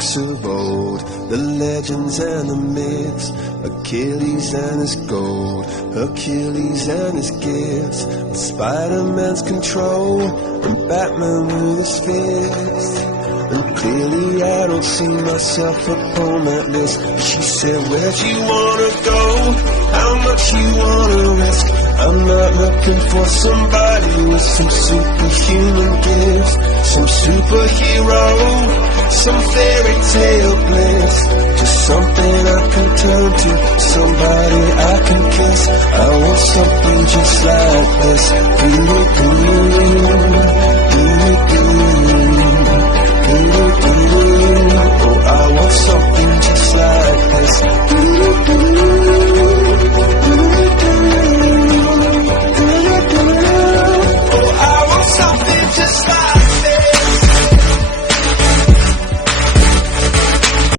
books of old, the legends and the myths, Achilles and his gold, Hercules and his gifts, Spider-Man's control, and Batman with his fists. And clearly I don't see myself upon that list. But she said, where'd you wanna go? How much you wanna risk? I'm not looking for somebody with some superhuman gifts, some superhero, some fairy tale bliss. Just something I can turn to, somebody I can kiss. I want something just like this. Oh, I want something just like this.